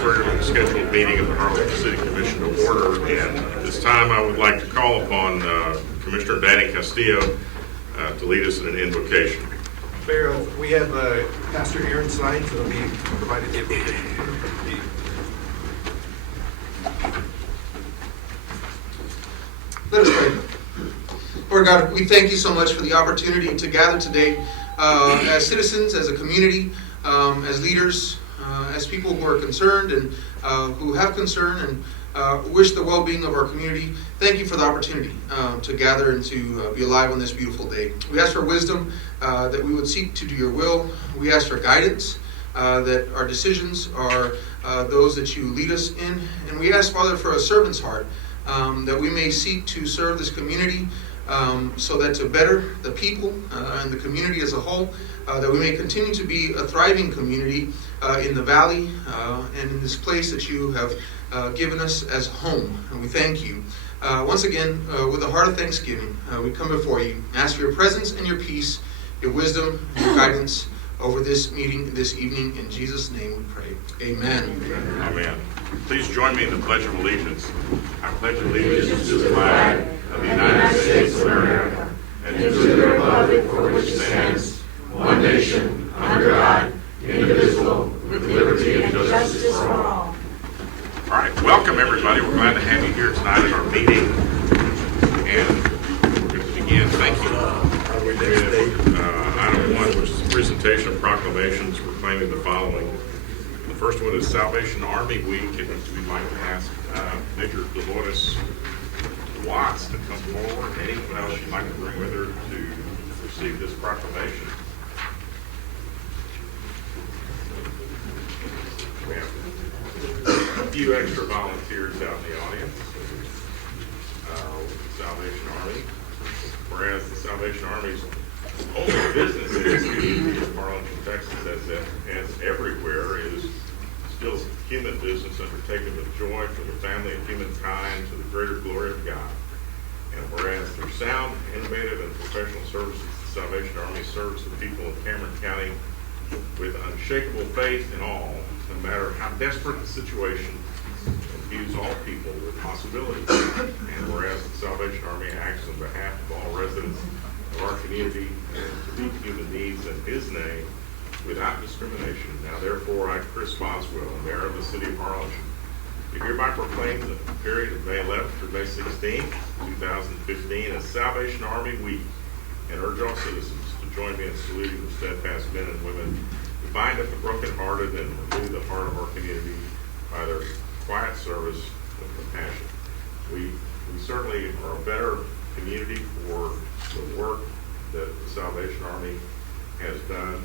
this regularly scheduled meeting of the Harlingen City Commission to order, and at this time I would like to call upon Commissioner Danny Castillo to lead us in an invocation. Mayor, we have Pastor Aaron Sines that will be provided the invocation. Let us pray. Lord God, we thank you so much for the opportunity to gather today as citizens, as a community, as leaders, as people who are concerned and who have concern and wish the well-being of our community. Thank you for the opportunity to gather and to be alive on this beautiful day. We ask for wisdom, that we would seek to do your will. We ask for guidance, that our decisions are those that you lead us in. And we ask, Father, for a servant's heart, that we may seek to serve this community so that to better the people and the community as a whole, that we may continue to be a thriving community in the valley and in this place that you have given us as home. And we thank you. Once again, with a heart of thanksgiving, we come before you, ask for your presence and your peace, your wisdom, and your guidance over this meeting this evening. In Jesus' name we pray. Amen. Amen. Please join me in the Pledge of Allegiance. I pledge allegiance to the flag of the United States of America and to the republic for which it stands, one nation, under God, indivisible, with liberty and justice for all. All right, welcome everybody. We're glad to have you here tonight at our meeting. And we're going to begin. Thank you. Item 1, which is the presentation of proclamations proclaiming the following. The first one is Salvation Army Week, and we'd like to ask Major Dolores Watts to come forward. Anyone else you'd like to bring with her to receive this proclamation? We have a few extra volunteers out in the audience. Salvation Army. Whereas the Salvation Army's only business in this community of Harlingen, Texas, as everywhere, is still human business undertaken with joy for the family of humankind to the greater glory of God. And whereas through sound, innovative, and professional services, the Salvation Army serves the people of Cameron County with unshakable faith in all, no matter how desperate the situation, and views all people with possibilities. And whereas the Salvation Army acts on behalf of all residents of our community to meet human needs in His name without discrimination. Now therefore, I, Chris Boswell, Mayor of the City of Harlingen, do hereby proclaim the period of May 11th through May 16th, 2015 as Salvation Army Week, and urge all citizens to join me in saluting the steadfast men and women who bind up the brokenhearted and renew the heart of our community by their quiet service with compassion. We certainly are a better community for the work that the Salvation Army has done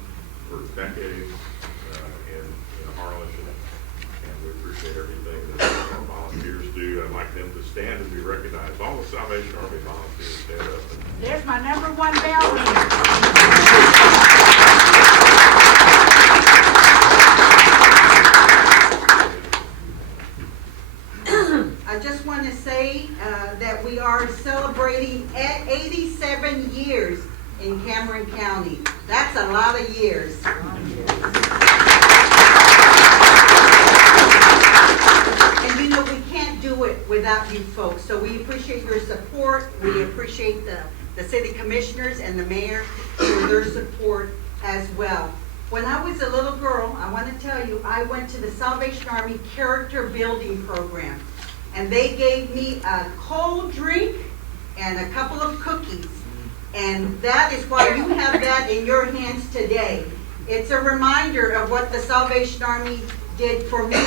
for decades in Harlingen, and we appreciate everything that our volunteers do. I'd like them to stand and be recognized. All the Salvation Army volunteers stand up. There's my number one bell ringer. I just want to say that we are celebrating 87 years in Cameron County. That's a lot of years. And you know, we can't do it without you folks. So we appreciate your support. We appreciate the city commissioners and the mayor for their support as well. When I was a little girl, I want to tell you, I went to the Salvation Army Character Building Program. And they gave me a cold drink and a couple of cookies. And that is why you have that in your hands today. It's a reminder of what the Salvation Army did for me.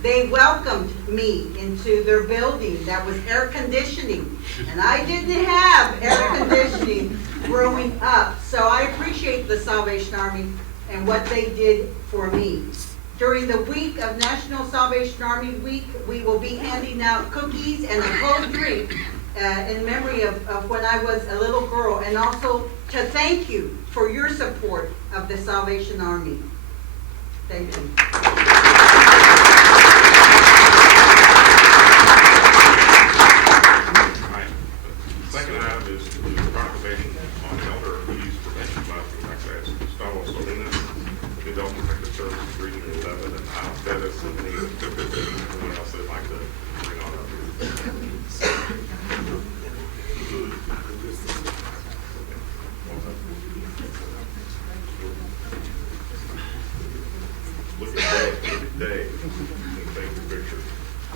They welcomed me into their building that was air conditioning. And I didn't have air conditioning growing up. So I appreciate the Salvation Army and what they did for me. During the week of National Salvation Army Week, we will be handing out cookies and a cold drink in memory of when I was a little girl, and also to thank you for your support of the Salvation Army. Thank you. Second item is the proclamation on elder abuse prevention month. I'd like to ask Gustavo Salinas, the Adult Protective Services Region 11, and I'll bet us in the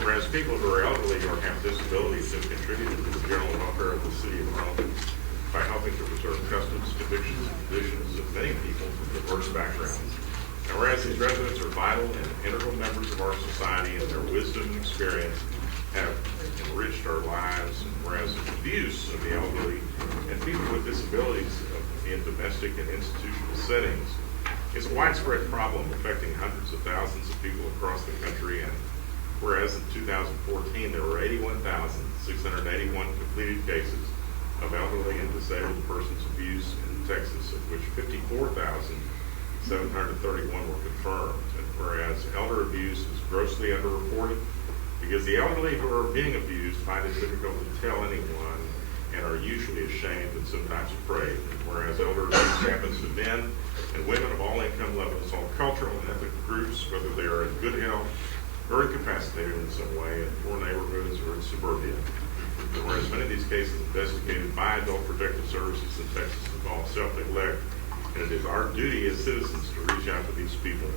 Whereas people who are elderly or have disabilities have contributed to the general welfare of the city of Harlingen by helping to preserve customs, convictions, and traditions of many people from diverse backgrounds. And whereas these residents are vital and integral members of our society and their wisdom and experience have enriched our lives, and whereas abuse of the elderly and people with disabilities in domestic and institutional settings is a widespread problem affecting hundreds of thousands of people across the country, and whereas in 2014 there were 81,681 completed cases of elderly and disabled persons abuse in Texas, of which 54,731 were confirmed. And whereas elder abuse is grossly underreported because the elderly who are being abused find it difficult to tell anyone and are usually ashamed and sometimes afraid. And whereas elder abuse happens to men and women of all income levels, all cultural and ethnic groups, whether they are in good health or incapacitated in some way in poor neighborhoods or in suburbia. And whereas many of these cases investigated by Adult Protective Services in Texas involve self-neglect, and it is our duty as citizens to reach out to these people.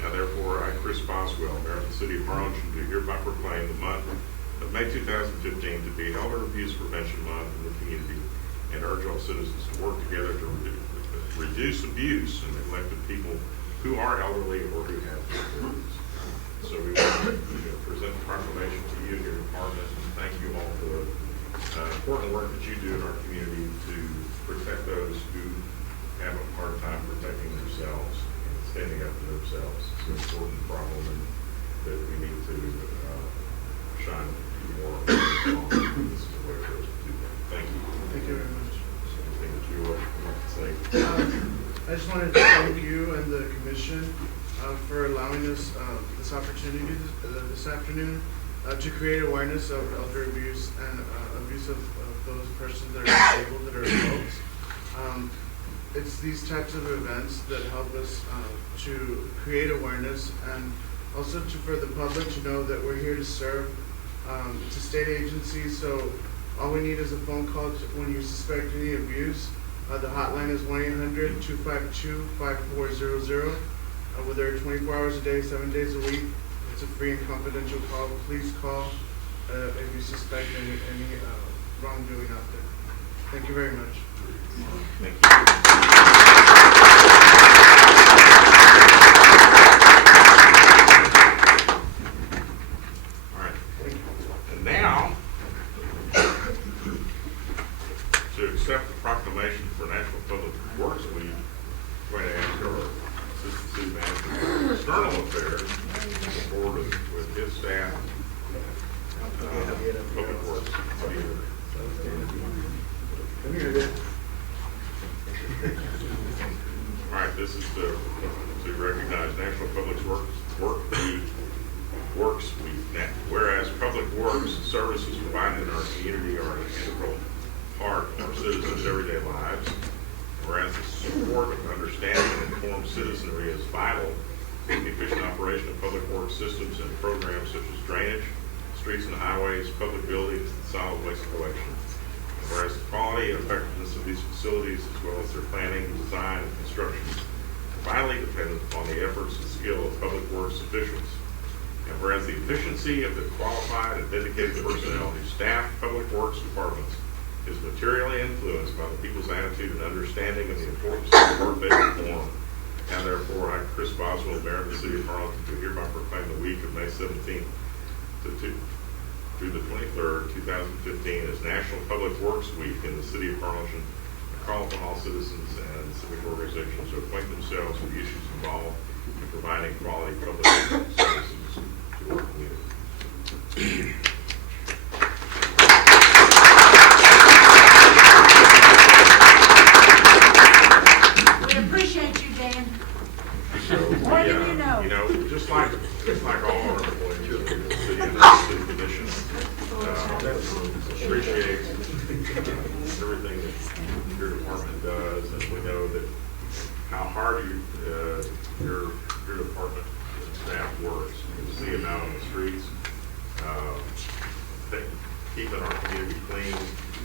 Now therefore, I, Chris Boswell, Mayor of the City of Harlingen, do hereby proclaim the month of May 2015 to be Elder Abuse Prevention Month in the community, and urge all citizens to work together to reduce abuse and neglect of people who are elderly or who have disabilities. So we want to present the proclamation to you and your department, and thank you all for the important work that you do in our community to protect those who have a hard time protecting themselves and standing up for themselves. It's an important problem and that we need to shine more on. This is the way for us to do that. Thank you. Thank you very much. Anything that you would like to say? I just wanted to thank you and the commission for allowing us this opportunity this afternoon to create awareness of elder abuse and abuse of those persons that are disabled, that are adults. It's these types of events that help us to create awareness, and also for the public to know that we're here to serve. It's a state agency, so all we need is a phone call when you suspect any abuse. The hotline is 1-800-252-5400. We're there 24 hours a day, 7 days a week. It's a free and confidential call. Please call if you suspect any wrongdoing out there. Thank you very much. Thank you. All right. And now, to accept the proclamation for National Public Works Week, I'm going to ask our Assistant City Manager for External Affairs to come forward with his staff, Public Works. Come here, Dan. All right, this is to recognize National Public Works Week. Whereas public works services provided in our community are an integral part of our citizens' everyday lives, whereas the support of understanding and informed citizenry is vital in the efficient operation of public works systems and programs such as drainage, streets and highways, public buildings, and solid waste collection. Whereas the quality and effectiveness of these facilities, as well as their planning, design, and construction, are vitally dependent upon the efforts and skill of public works officials. And whereas the efficiency of the qualified and dedicated personnel who staff public works departments is materially influenced by the people's attitude and understanding of the importance of the work they perform. And therefore, I, Chris Boswell, Mayor of the City of Harlingen, do hereby proclaim the week of May 17th through the 23rd, 2015 as National Public Works Week in the City of Harlingen. I call upon all citizens and civic organizations to acquaint themselves with the issues involved in providing quality public services to our community. We appreciate you, Dan. So More than you know. Just like all our employees in the city and the city commission, appreciate everything that your department does, and we know that how hard your department and staff works. You see them out on the streets, keeping our community clean,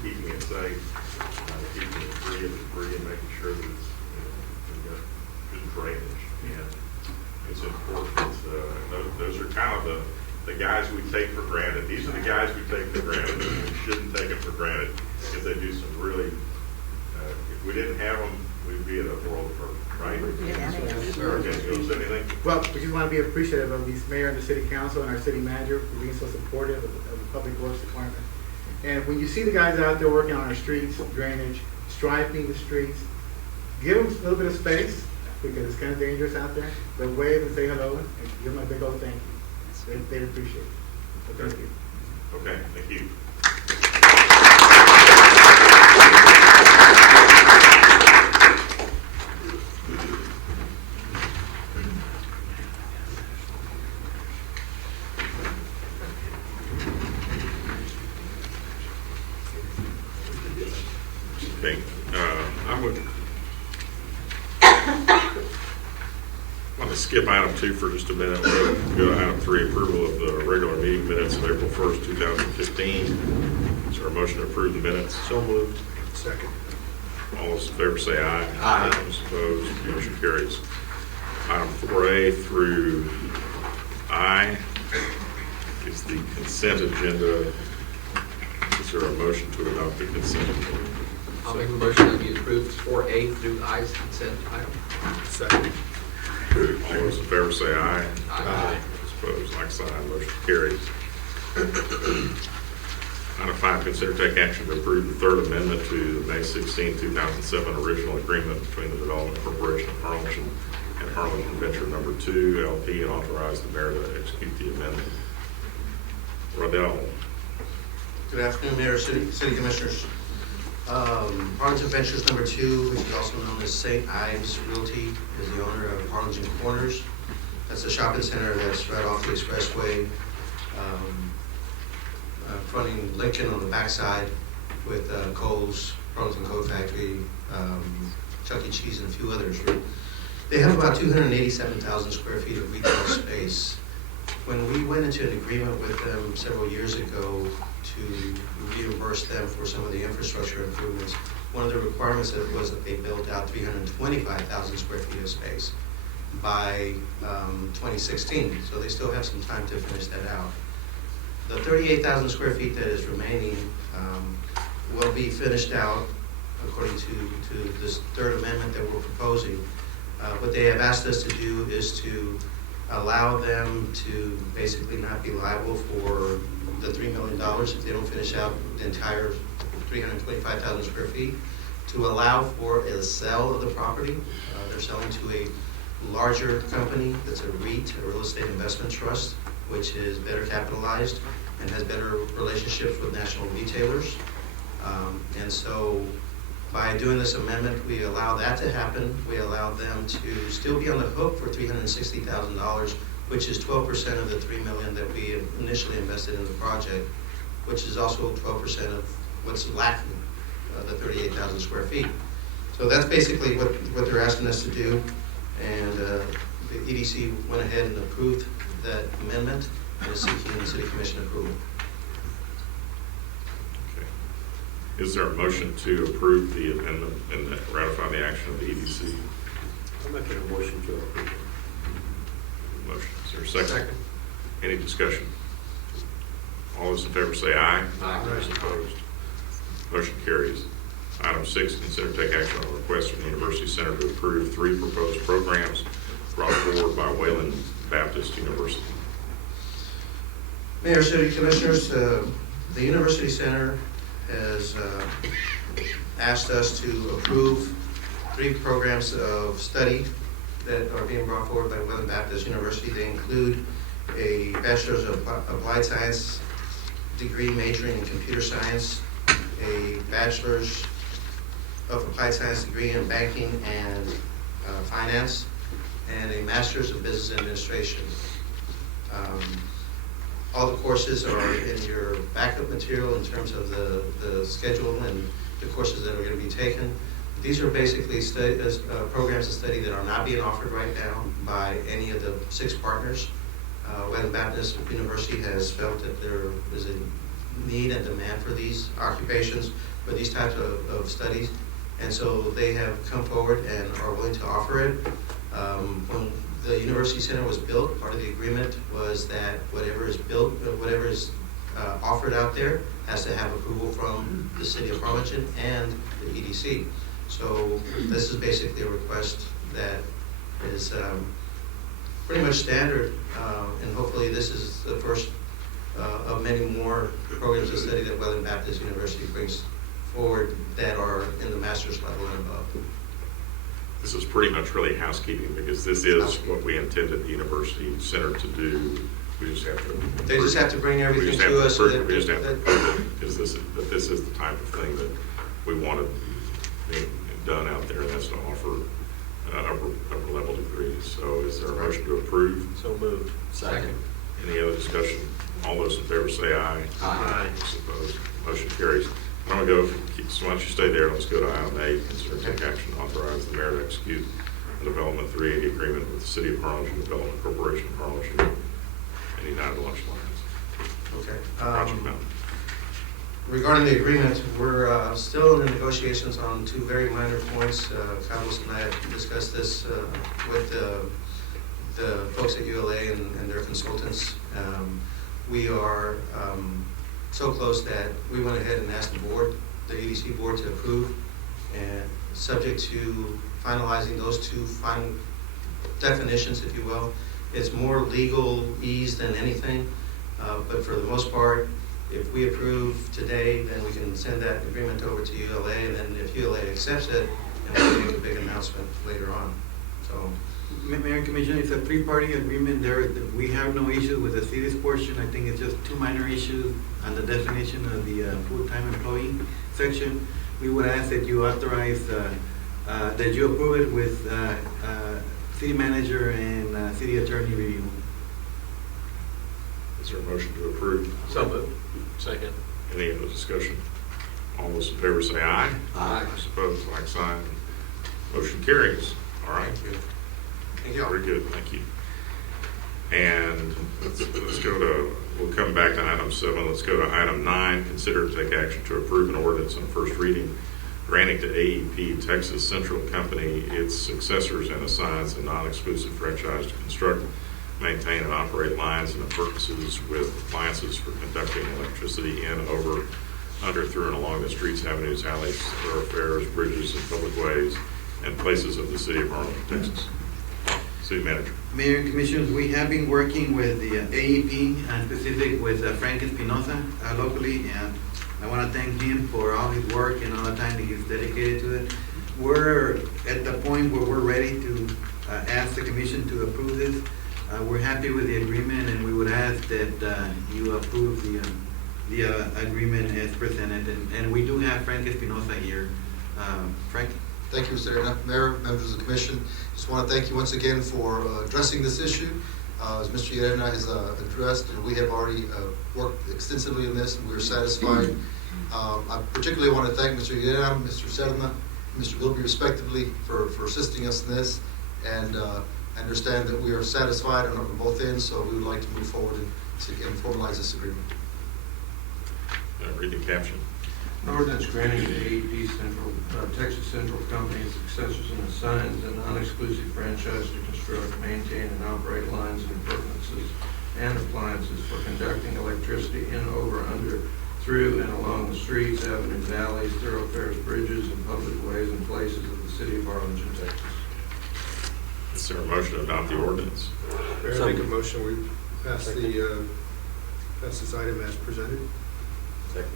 keeping it safe, keeping it free of debris, and making sure that it's we've got good drainage. And it's important. Those are kind of the the guys we take for granted, these are the guys we take for granted, and we shouldn't take them for granted, because they do some really, if we didn't have them, we'd be in a world of hurt, right? Okay, you want to say anything? Well, we just want to be appreciative of these mayor and the city council and our city manager for being so supportive of the public works department. And when you see the guys out there working on our streets, drainage, striping the streets, give them a little bit of space, because it's kind of dangerous out there, but wave and say hello and give them a big old thank you. They'd appreciate it. So thank you. Okay, thank you. Okay, I'm going to skip item 2 for just a minute. We'll go to item 3, approval of the regular meeting minutes of April 1st, 2015. Is there a motion to approve the minutes? So moved. Second. All those in favor say aye. Aye. Those opposed, motion carries. Item 4A through I is the consent agenda. Is there a motion to adopt the consent agenda? I'll make a motion that we approve 4A through I's consent item. Second. All those in favor say aye. Aye. Those opposed, like sign, motion carries. Item 5, consider take action to approve the third amendment to the May 16, 2007 original agreement between the Development Corporation of Harlingen and Harlingen Venture Number 2 LP, and authorize the mayor to execute the amendment. Rodell. Good afternoon, Mayor, City Commissioners. Harlingen Ventures Number 2, which is also known as St. Ives Realty, is the owner of Harlingen Corners. That's a shopping center that's right off the expressway, fronting Lincoln on the backside with Kohl's, Harlingen Coat Factory, Chuck E. Cheese, and a few others. They have about 287,000 square feet of retail space. When we went into an agreement with them several years ago to reimburse them for some of the infrastructure improvements, one of the requirements was that they built out 325,000 square feet of space by 2016. So they still have some time to finish that out. The 38,000 square feet that is remaining will be finished out according to this third amendment that we're proposing. What they have asked us to do is to allow them to basically not be liable for the $3 million if they don't finish out the entire 325,000 square feet, to allow for a sale of the property. They're selling to a larger company that's a REIT, a real estate investment trust, which is better capitalized and has better relationships with national retailers. And so by doing this amendment, we allow that to happen. We allow them to still be on the hook for $360,000, which is 12% of the $3 million that we initially invested in the project, which is also 12% of what's lacking, the 38,000 square feet. So that's basically what they're asking us to do, and the EDC went ahead and approved that amendment and is seeking the City Commission approval. Okay. Is there a motion to approve the amendment and ratify the action of the EDC? I'm making a motion to approve. Motion. Is there a second? Any discussion? All those in favor say aye. Aye. Those opposed, motion carries. Item 6, consider take action on a request from the University Center to approve 3 proposed programs brought forward by Wayland Baptist University. Mayor, City Commissioners, the University Center has asked us to approve 3 programs of study that are being brought forward by Wayland Baptist University. They include a Bachelor's of Applied Science degree majoring in Computer Science, a Bachelor's of Applied Science degree in Banking and Finance, and a Master's of Business Administration. All the courses are in your backup material in terms of the schedule and the courses that are going to be taken. These are basically programs of study that are not being offered right now by any of the 6 partners. Wayland Baptist University has felt that there is a need and demand for these occupations, for these types of studies, and so they have come forward and are willing to offer it. When the University Center was built, part of the agreement was that whatever is built, whatever is offered out there has to have approval from the city of Harlingen and the EDC. So this is basically a request that is pretty much standard, and hopefully this is the first of many more programs of study that Wayland Baptist University brings forward that are in the master's level and above. This is pretty much really housekeeping, because this is what we intended the University Center to do. We just have to. They just have to bring We everything just have to to us so approve it. that. We just have to approve it, because this is the type of thing that we wanted being done out there, and that's to offer upper level degrees. So is there a motion to approve? So moved. Second. Any other discussion? All those in favor say aye. Aye. Those opposed, motion carries. I'm gonna go, so why don't you stay there, let's go to item A, consider and take action to authorize the mayor to execute a Development 380 agreement with the City of Harlingen Development Corporation of Harlingen and United Lunch Lines. Okay. Project Mountain. Regarding the agreement, we're still in the negotiations on two very minor points. Carlos and I have discussed this with the folks at ULA and their consultants. We are so close that we went ahead and asked the board, the EDC board, to approve, and subject to finalizing those two final definitions, if you will. It's more legal ease than anything, but for the most part, if we approve today, then we can send that agreement over to ULA, and then if ULA accepts it, then we can make a big announcement later on. So, Mayor and Commissioner, it's a three-party agreement there. We have no issue with the city's portion. I think it's just two minor issues on the definition of the full-time employee section. We would ask that you authorize, that you approve it with city manager and city attorney review. Is there a motion to approve? So moved. Second. Any other discussion? All those in favor say aye. Aye. Those opposed, like sign. Motion carries. All right. thank you. Very good, thank you. And let's go to, we'll come back to item 7. Let's go to item 9. Consider to take action to approve an ordinance on first reading granting to AEP Texas Central Company its successors and assigns a non-exclusive franchise to construct, maintain, and operate lines and appurtenances with appliances for conducting electricity in, over, under, through, and along the streets, avenues, alleys, thoroughfares, bridges, and public ways, and places of the city of Harlingen, Texas. City Manager. Mayor and Commissioners, we have been working with the AEP, and specific with Frank Espinosa locally, and I want to thank him for all his work and all the time that he's dedicated to it. We're at the point where we're ready to ask the commission to approve this. We're happy with the agreement, and we would ask that you approve the agreement as presented. And we do have Frank Espinosa here. Frank? Thank you, Mr. Mayor, members of the commission. Just want to thank you once again for addressing this issue. As Mr. Yerena has addressed, and we have already worked extensively in this, and we're satisfied. I particularly want to thank Mr. Yerena, Mr. Serna, Mr. Gilby respectively for assisting us in this, and understand that we are satisfied on both ends, so we would like to move forward and formalize this agreement. Read the caption. An ordinance granting to AEP Texas Central Company its successors and assigns a non-exclusive franchise to construct, maintain, and operate lines and appurtenances and appliances for conducting electricity in, over, under, through, and along the streets, avenues, alleys, thoroughfares, bridges, and public ways and places of the city of Harlingen, Texas. Is there a motion to adopt the ordinance? Mayor, I make a motion, we pass this item as presented. Second.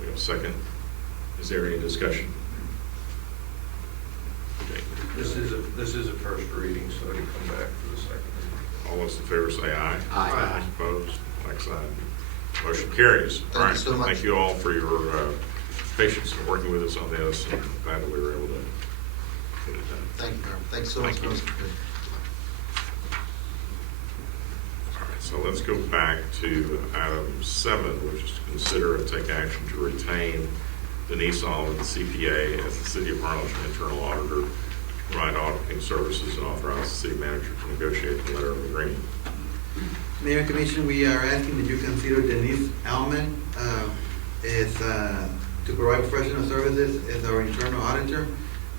We have a second. Is there any discussion? Okay. This is a first reading, so it'll come back for the second. All those in favor say aye. Aye. Opposed, like sign. Motion carries. Thank All you right. so much. Thank you all for your patience in working with us on this, and glad that we were able to get it done. Thank you, Mayor. Thanks so much. Thank you. All right, so let's go back to item 7, which is to consider and take action to retain Denise Oliver, the CPA, as the City of Harlingen internal auditor, to provide auditing services, and authorize the city manager to negotiate the letter of agreement. Mayor and Commission, we are asking that you consider Denise Alman as to provide professional services as our internal auditor.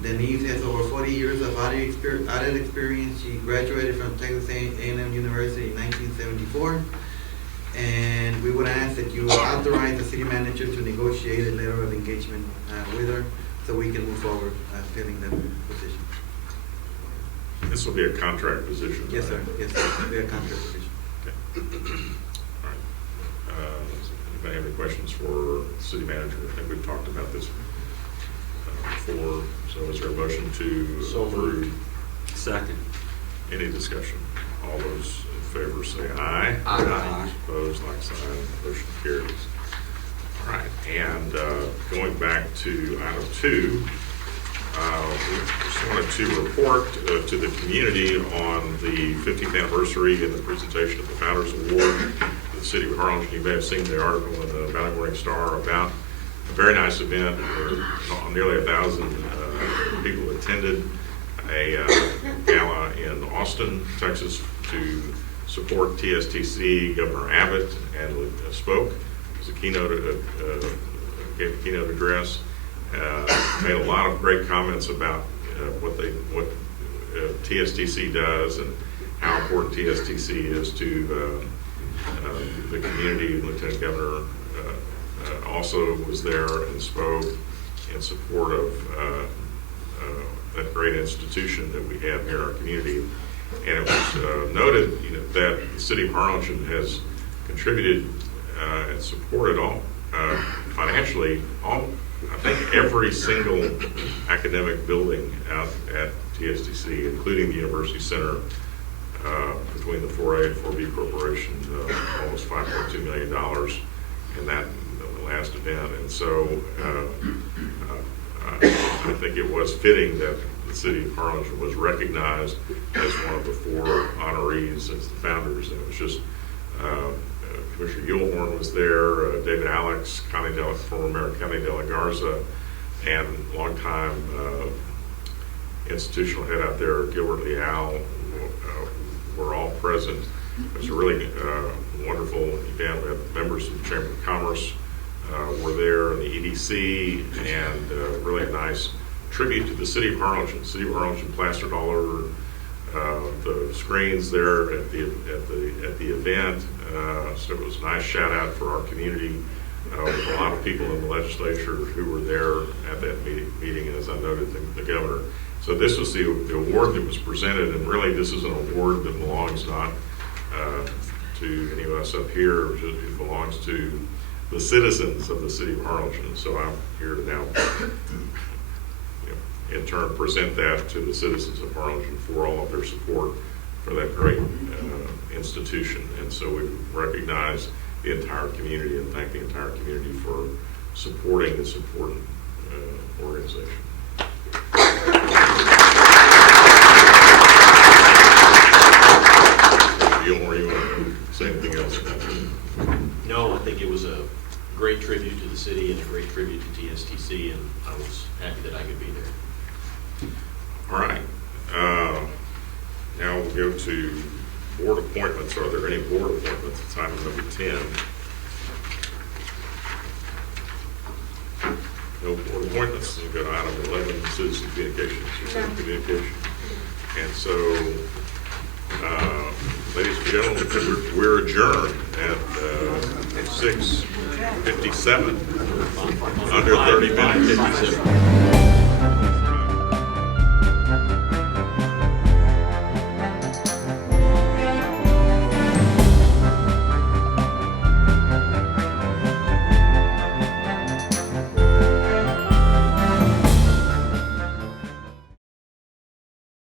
Denise has over 40 years of audit experience. She graduated from Texas A&M University in 1974. And we would ask that you authorize the city manager to negotiate a letter of engagement with her so we can move forward filling that position. This will be a contract position. Yes, sir. right? Yes, sir. It'll be a contract position. All right. Does anybody have any questions for the city manager? I think we've talked about this before. So is there a motion to So approve? moved. Second. Any discussion? All those in favor say aye. Aye. Opposed, like sign. Motion carries. All right, and going back to item 2, we just wanted to report to the community on the 50th anniversary and the presentation of the Founders Award to the City of Harlingen. You may have seen the article in the Valley Morning Star about a very nice event where nearly 1,000 people attended a gala in Austin, Texas, to support TSTC. Governor Abbott and spoke. It was a gave a keynote address. Made a lot of great comments about what TSTC does and how important TSTC is to the community. Lieutenant Governor also was there and spoke in support of that great institution that we have here in our community. And it was noted, that the city of Harlingen has contributed and supported financially I think every single academic building out at TSTC, including the University Center, between the 4A and 4B corporations, almost $5.2 million in that last event. And so I think it was fitting that the city of Harlingen was recognized as one of the 4 honorees as the founders. And it was just Commissioner Yulhorn was there, David Alex, former Mayor County de la Garza, and longtime institutional head out there, Gilbert Leal, were all present. It was a really wonderful event. We had members of the Chamber of Commerce were there, and the EDC, and really a nice tribute to the city of Harlingen. The city of Harlingen plastered all over the screens there at the event. So it was a nice shout out for our community. With a lot of people in the legislature who were there at that meeting, and as I noted, the governor. So this was the award that was presented, and really this is an award that belongs not to any of us up here. It belongs to the citizens of the city of Harlingen. So I'm here to now in turn present that to the citizens of Harlingen for all of their support for that great institution. And so we recognize the entire community and thank the entire community for supporting this important organization. Gilmore, you want to say anything else about that? No, I think it was a great tribute to the city and a great tribute to TSTC, and I was happy that I could be there. All right. Now we'll go to board appointments. Are there any board appointments? It's item number 10. No board appointments. We've got item 11, citizen communications. Communication. And so, ladies and gentlemen, we're adjourned at 6:57, under 30 minutes.